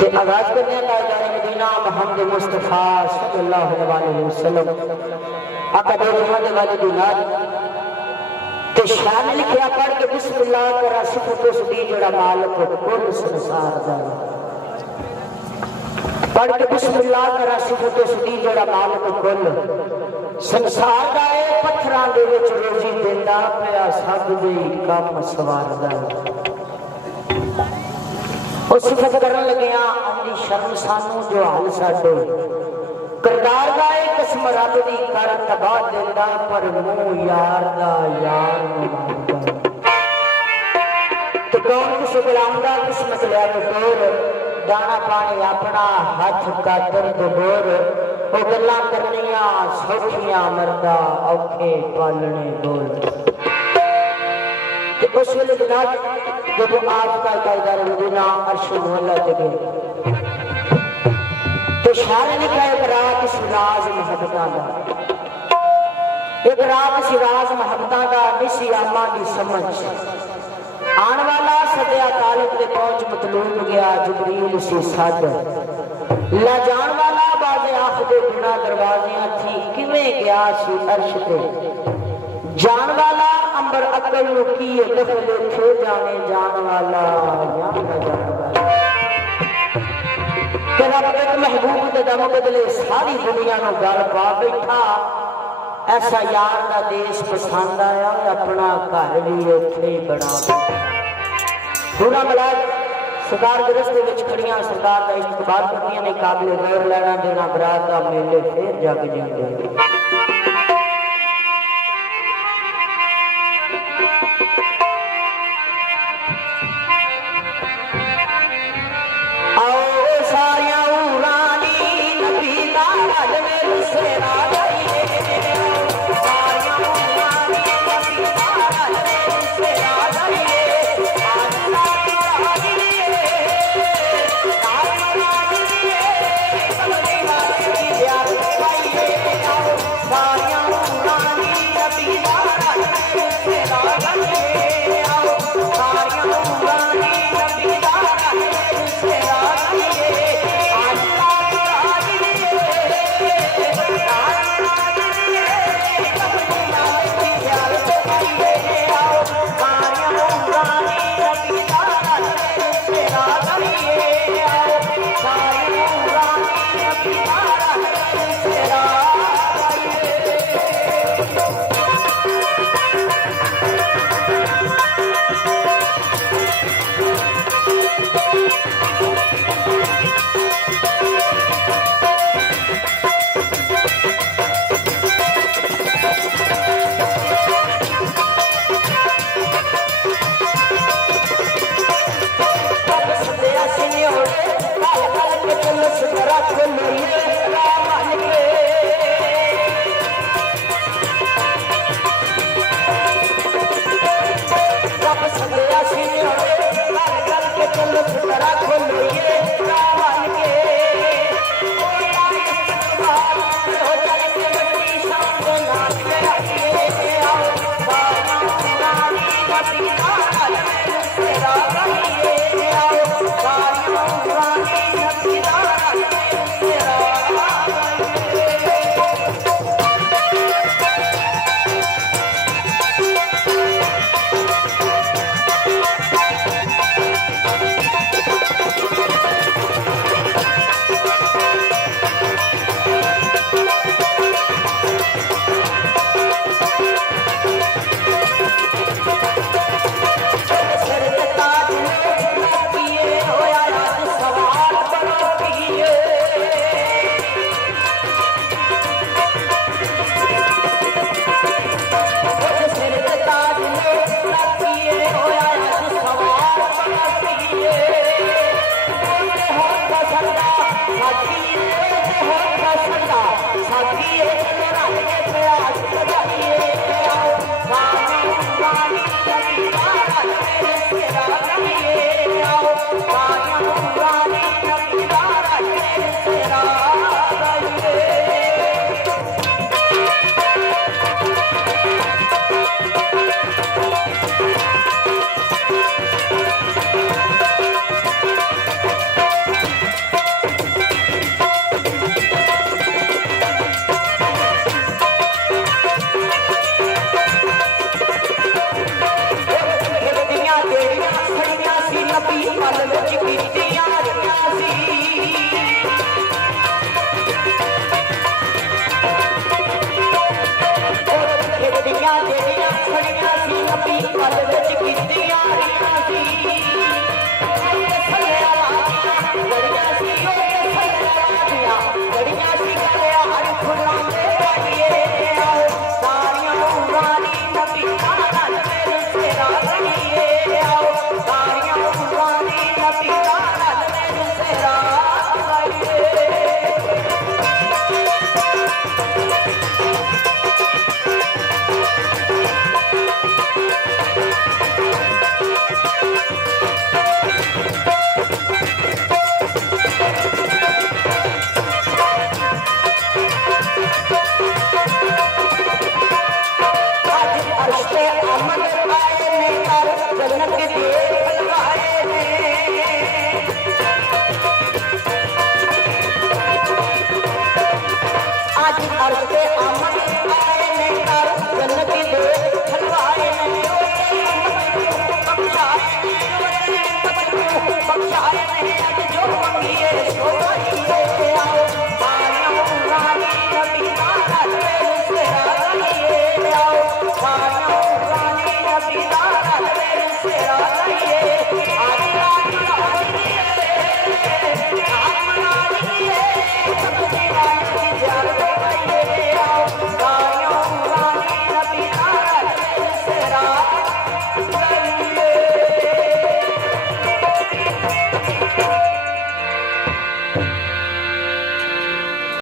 ते आगाज करने का मदीना मोहम्मद मुस्तफा सल्लल्लाहु अलैहि वसल्लम आका दे रहमत वाले दिनार ते शान लिखया पढ़ के बिस्मिल्लाह करा सिफत उसदी जेड़ा मालिक कुल संसार दा पढ़ के बिस्मिल्लाह करा सिफत उसदी जेड़ा मालिक कुल संसार दा है पत्थरां दे विच रोजी देंदा पिया सब दे काम सवारदा और सिफत करन लगिया आंदी शर्म सानू जो हाल साडे करदार दा एक किस्म रब दी कर तबाह देंदा पर मुंह यार दा यार मारदा तो कौन किस गुलाम दा किस्मत लिया टोर दाना पानी अपना हाथ का दर्द बोर ओ गल्लां करनियां सौखियां मरदा औखे पालने बोल उस वेले जनाब जब आपका कायदार मदीना अर्श मोहल्ला ते गए तो शायर ने कहा एक रात सिराज मोहब्बतां दा एक रात सिराज मोहब्बतां दा निसी आमा दी समझ आने वाला सदया तालिब दे पहुंच मतलूब गया जिब्रील सी सद ला जान वाला बाजे आखदे बिना दरवाजियां थी किवें गया सी अर्श ते जान वाला अंबर अकल नु की दखल थे जाने जान वाला या न जान वाला तेरा एक महबूब दे दम बदले सारी दुनिया नु गल पा बैठा ऐसा यार दा देश पसंद आया अपना घर भी इत्थे बना पूरा मलाज सरकार के रस्ते विच खड़ियां सरकार दा इस्तकबाल करदियां ने काबिल गौर लेना देना बरात दा मेले फिर जग जिंदे ਨਬੀ ਪਲ ਵਿੱਚ ਕੀਤੀਆਂ ਰਹੀਆਂ ਸੀ ਖੇਡੀਆਂ ਜਿਹੜੀਆਂ ਖੜੀਆਂ ਸੀ ਨਬੀ ਪਲ ਵਿੱਚ ਕੀਤੀਆਂ ਰਹੀਆਂ ਸੀ ਥੱਲਿਆ ਵਾਦੀਆਂ ਲੜੀਆਂ ਸੀ ਉਹ ਥੱਲਿਆ ਵਾਦੀਆਂ ਲੜੀਆਂ ਸੀ ਕਹਿੰਦੇ ਹਰ ਫੁੱਲਾਂ ਦੇ ਵਾਲੀਏ ਆਓ ਸਾਰੀਆਂ ਉਮਰਾਂ ਦੀ ਨਬੀ ਦਾ ਨਾਲ ਮੇਰੇ ਤੇਰਾ ਲੜੀਏ ਆਓ ਸਾਰੀਆਂ ਉਮਰਾਂ ਦੀ ਨਬੀ ਦਾ ਨਾਲ ਮੇਰੇ ਤੇਰਾ ਲੜੀਏ बख्शाए